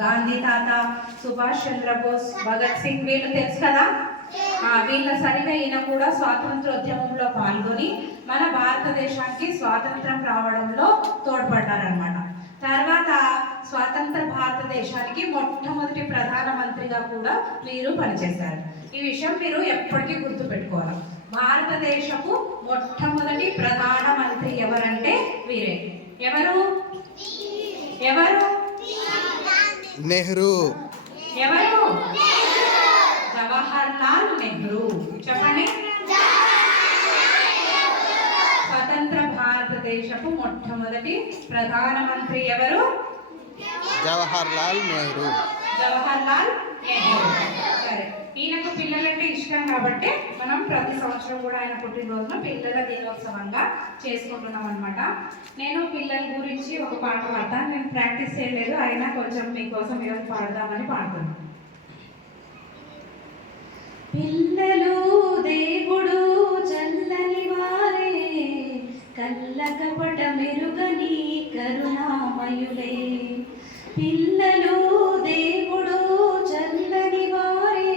గాంధీ తాత, సుభాష్ చంద్రబోస్, భగత్ సింగ్ వీళ్ళు తెలుసు కదా. వీళ్ళ సరిగా ఈయన కూడా స్వాతంత్రోద్యమంలో పాల్గొని మన భారతదేశానికి స్వాతంత్రం రావడంలో తోడ్పడ్డారనమాట. తర్వాత స్వాతంత్ర భారతదేశానికి మొట్టమొదటి ప్రధానమంత్రిగా కూడా వీరు పనిచేశారు. ఈ విషయం మీరు ఎప్పటికీ గుర్తుపెట్టుకోవాలి. భారతదేశపు మొట్టమొదటి ప్రధానమంత్రి ఎవరంటే వీరే. ఎవరు ఎవరు నెహ్రూ. ఎవరు? జవహర్ లాల్ నెహ్రూ. చెప్పండి. స్వతంత్ర భారతదేశపు మొట్టమొదటి ప్రధానమంత్రి ఎవరు? జవహర్ లాల్ నెహ్రూ. జవహర్ లాల్ నెహ్రూ. సరే, ఈయనకు పిల్లలంటే ఇష్టం కాబట్టి మనం ప్రతి సంవత్సరం కూడా ఆయన పుట్టినరోజున పిల్లల దినోత్సవంగా చేసుకుంటున్నాం అనమాట. నేను పిల్లల గురించి ఒక పాట పాడతాను. నేను ప్రాక్టీస్ చేయలేదు, అయినా కొంచెం మీకోసం ఈరోజు పాడదామని పాడుతున్నాను. పిల్లలు దేవుడు చల్లని వారే, కళ్ళ కపట మెరుగని కరుణామయులే. పిల్లలు దేవుడు చల్లని వారే,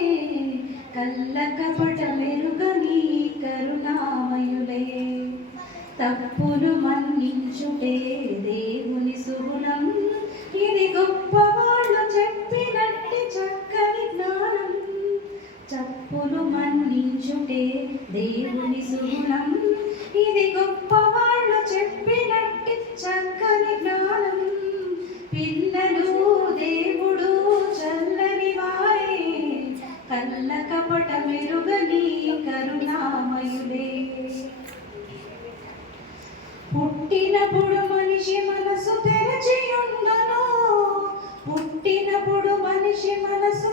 కళ్ళ కపట మెరుగని కరుణామయులే. తప్పులు మన్నించుటే దేవుని సుగుణం, ఇది గొప్పవాళ్ళు చెప్పినట్టి చక్కని జ్ఞానం. తప్పులు మన్నించుటే దేవుని సుగుణం, ఇది గొప్పవాళ్ళు చెప్పినట్టి చక్కని జ్ఞానం. పిల్లలు దేవుడు చల్లని వారే, కళ్ళ కపట మెరుగని కరుణామయులే. పుట్టినప్పుడు మనిషి మనసు తెరచి ఉండును, పుట్టినప్పుడు మనిషి మనసు